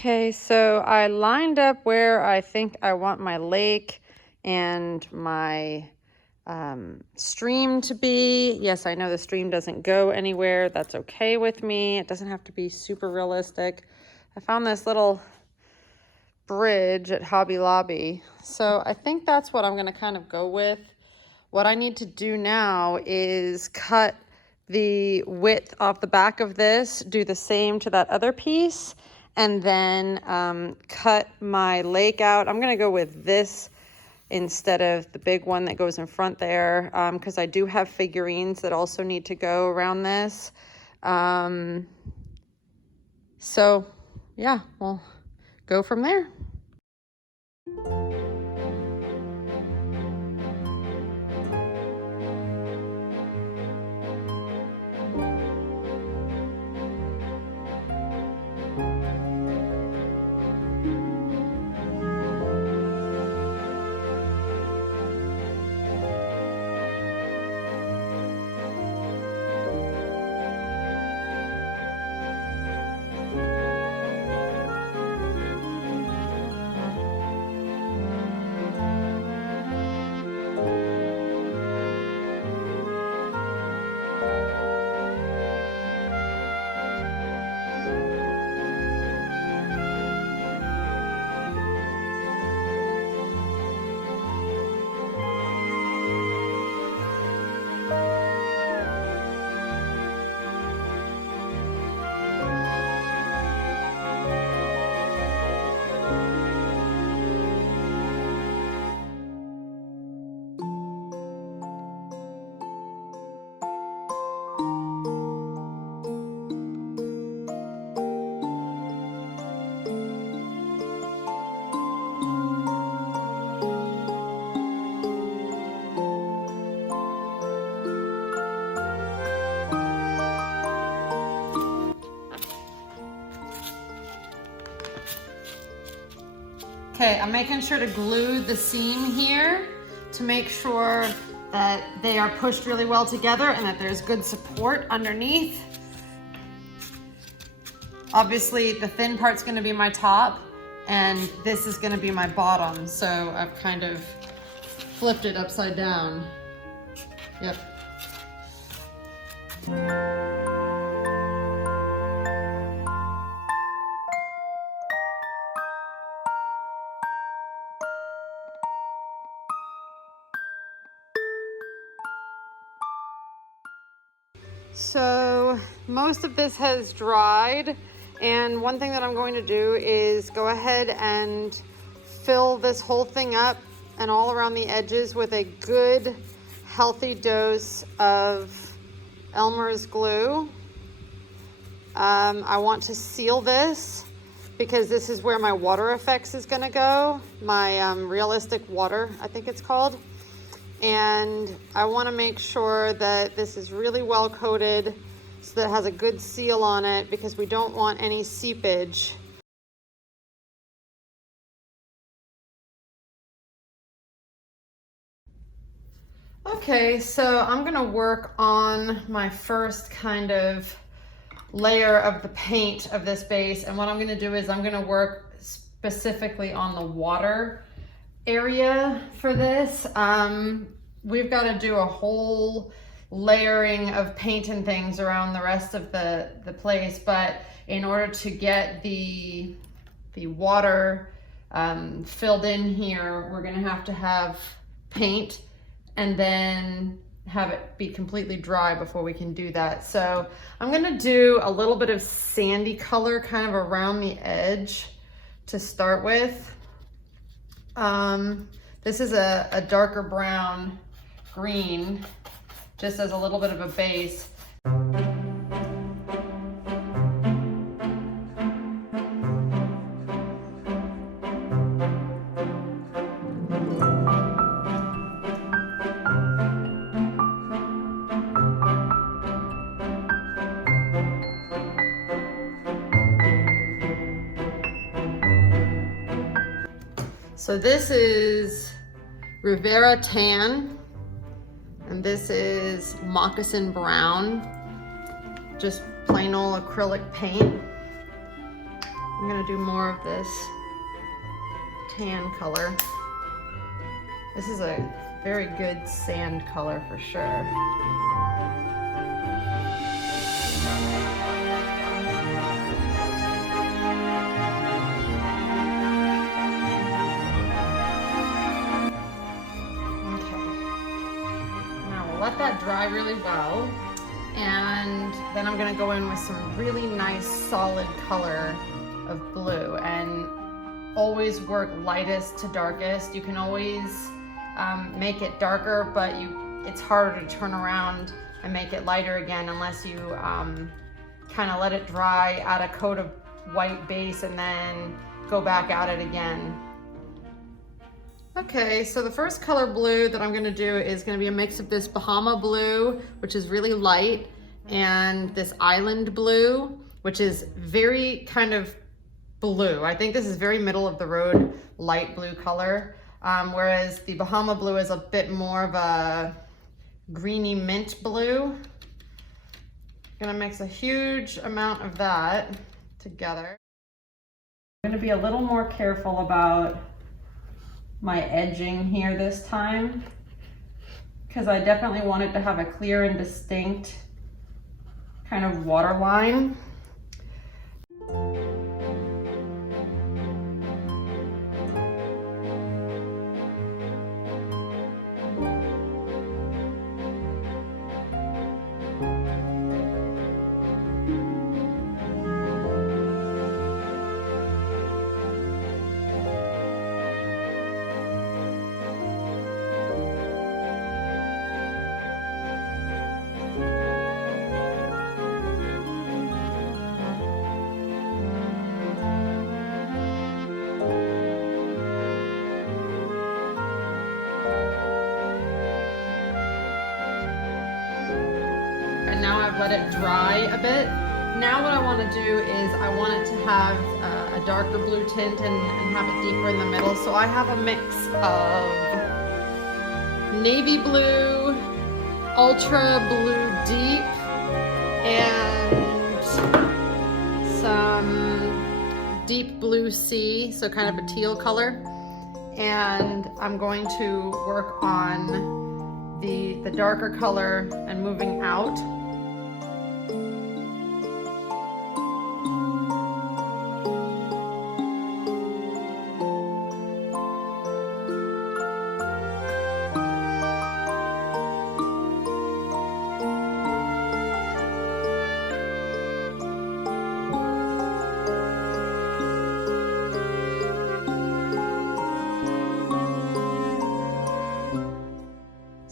Okay, so I lined up where I think I want my lake and my stream to be. Yes, I know the stream doesn't go anywhere. That's okay with me. It doesn't have to be super realistic. I found this little bridge at Hobby Lobby. So I think that's what I'm gonna kind of go with. What I need to do now is cut the width off the back of this, do the same to that other piece, and then cut my lake out. I'm gonna go with this instead of the big one that goes in front there, because I do have figurines that also need to go around this. So yeah, we'll go from there. Okay, I'm making sure to glue the seam here to make sure that they are pushed really well together and that there's good support underneath. Obviously, the thin part's gonna be my top and this is gonna be my bottom. So I've kind of flipped it upside down. Yep. So most of this has dried, and one thing that I'm going to do is go ahead and fill this whole thing up and all around the edges with a good healthy dose of Elmer's glue. I want to seal this because this is where my water effects is going to go, my realistic water, I think it's called. And I want to make sure that this is really well coated so that it has a good seal on it, because we don't want any seepage. Okay, so I'm gonna work on my first kind of layer of the paint of this base, and what I'm gonna do is I'm gonna work specifically on the water area for this. We've got to do a whole layering of paint and things around the rest of the place, but in order to get the water filled in here, we're gonna have to have paint and then have it be completely dry before we can do that. So I'm gonna do a little bit of sandy color kind of around the edge to start with. This is a darker brown green, just as a little bit of a base. So this is Rivera Tan, and this is Moccasin Brown, just plain old acrylic paint. I'm gonna do more of this tan color. This is a very good sand color for sure. Let that dry really well, and then I'm going to go in with some really nice solid color of blue, and always work lightest to darkest. You can always make it darker, but it's harder to turn around and make it lighter again unless you kind of let it dry, add a coat of white base, and then go back at it again. Okay, so the first color blue that I'm gonna do is gonna be a mix of this Bahama blue, which is really light, and this island blue, which is very kind of blue. I think this is very middle of the road, light blue color, whereas the Bahama blue is a bit more of a greeny mint blue. Gonna mix a huge amount of that together. I'm gonna be a little more careful about my edging here this time, because I definitely want it to have a clear and distinct kind of water line. Now I've let it dry a bit. Now what I want to do is I want it to have a darker blue tint and have it deeper in the middle. So I have a mix of navy blue, ultra blue deep, and some deep blue sea, so kind of a teal color. And I'm going to work on the darker color and moving out.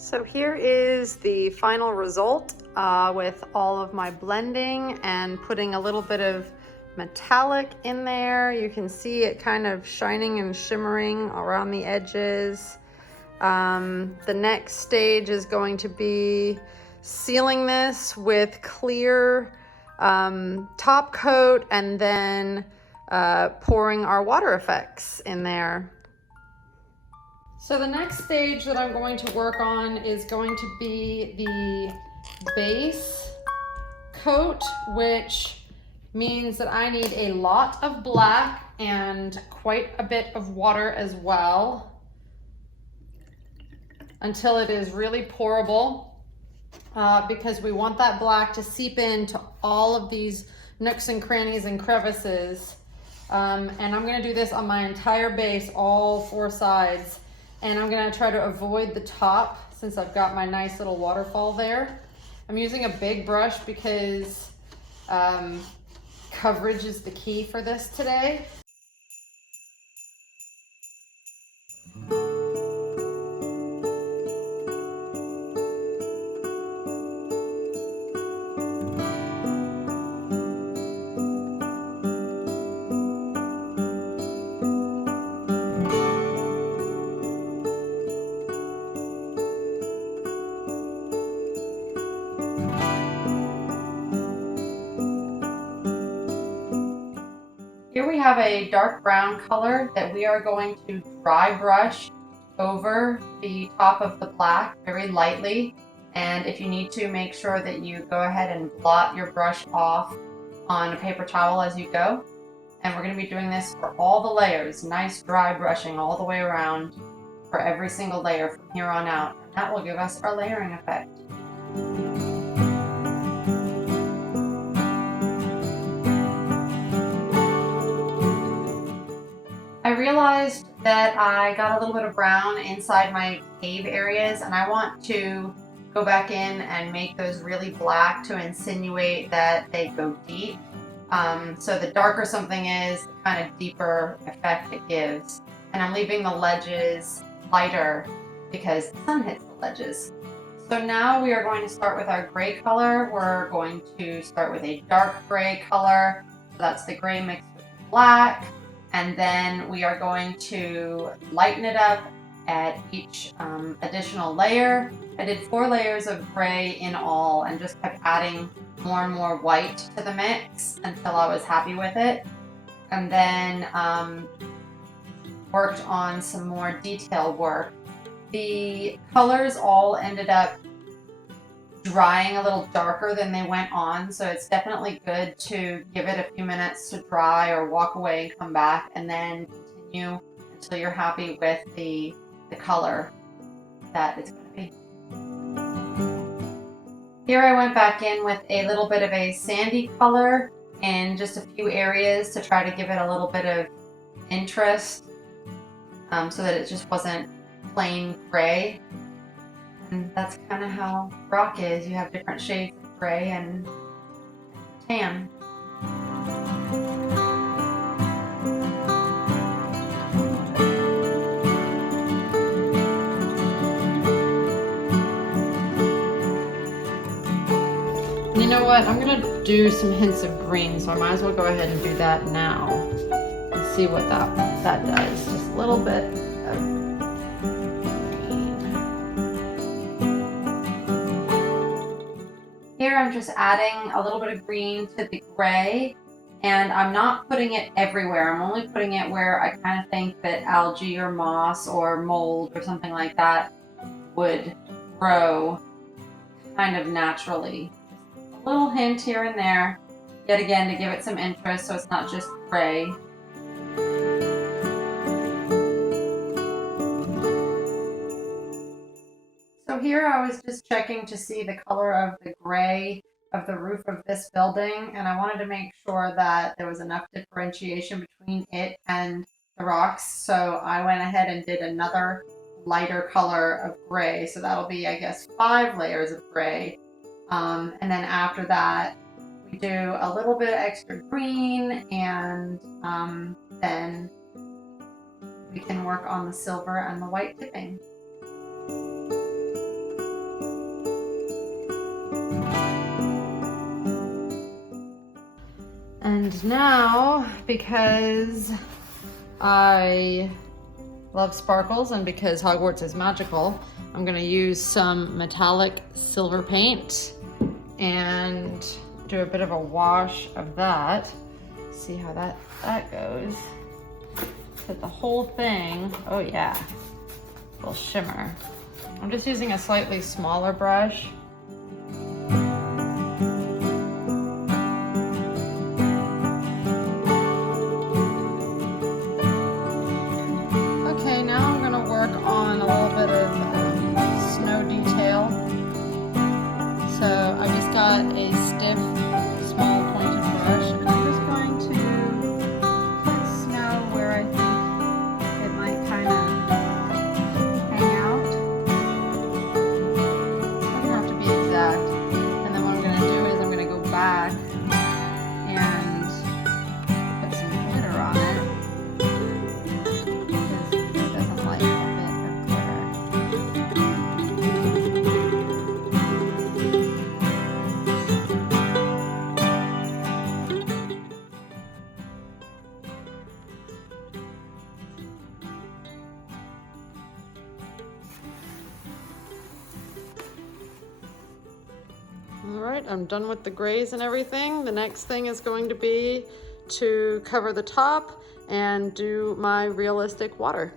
So here is the final result with all of my blending and putting a little bit of metallic in there. You can see it kind of shining and shimmering around the edges. The next stage is going to be sealing this with clear top coat and then pouring our water effects in there. So the next stage that I'm going to work on is going to be the base coat, which means that I need a lot of black and quite a bit of water as well until it is really pourable, because we want that black to seep into all of these nooks and crannies and crevices. And I'm going to do this on my entire base, all four sides. And I'm gonna try to avoid the top since I've got my nice little waterfall there. I'm using a big brush because coverage is the key for this today. Here we have a dark brown color that we are going to dry brush over the top of the black very lightly. And if you need to, make sure that you go ahead and blot your brush off on a paper towel as you go. And we're going to be doing this for all the layers, nice dry brushing all the way around for every single layer from here on out. And that will give us our layering effect. I realized that I got a little bit of brown inside my cave areas, and I want to go back in and make those really black to insinuate that they go deep. So the darker something is, the kind of deeper effect it gives. And I'm leaving the ledges lighter because the sun hits the ledges. So now we are going to start with our gray color. We're going to start with a dark gray color. So that's the gray mixed with black. And then we are going to lighten it up at each additional layer. I did 4 layers of gray in all and just kept adding more and more white to the mix until I was happy with it. And then worked on some more detail work. The colors all ended up drying a little darker than they went on, so it's definitely good to give it a few minutes to dry or walk away and come back and then continue until you're happy with the color that it's going to be. Here I went back in with a little bit of a sandy color in just a few areas to try to give it a little bit of interest, so that it just wasn't plain gray. And that's kind of how rock is. You have different shades of gray and tan. You know what? I'm going to do some hints of green, so I might as well go ahead and do that now and see what that does. Just a little bit of here I'm just adding a little bit of green to the gray, and I'm not putting it everywhere. I'm only putting it where I kind of think that algae or moss or mold or something like that would grow kind of naturally. Just a little hint here and there, yet again to give it some interest so it's not just gray. So here I was just checking to see the color of the gray of the roof of this building, and I wanted to make sure that there was enough differentiation between it and the rocks. So I went ahead and did another lighter color of gray. So that'll be, I guess, 5 layers of gray. And then after that, we do a little bit of extra green, and then we can work on the silver and the white tipping. And now, because I love sparkles and because Hogwarts is magical, I'm going to use some metallic silver paint and do a bit of a wash of that. See how that goes. Hit the whole thing. Oh yeah, will shimmer. I'm just using a slightly smaller brush. Okay, now I'm going to work on a little bit of snow detail. So I just got a stiff, small pointed brush, and I'm just going to put snow where I think it might kind of hang out. Doesn't have to be exact. And then what I'm going to do is I'm going to go back and put some glitter on it, because it doesn't like a bit of glitter. All right, I'm done with the grays and everything. The next thing is going to be to cover the top and do my realistic water.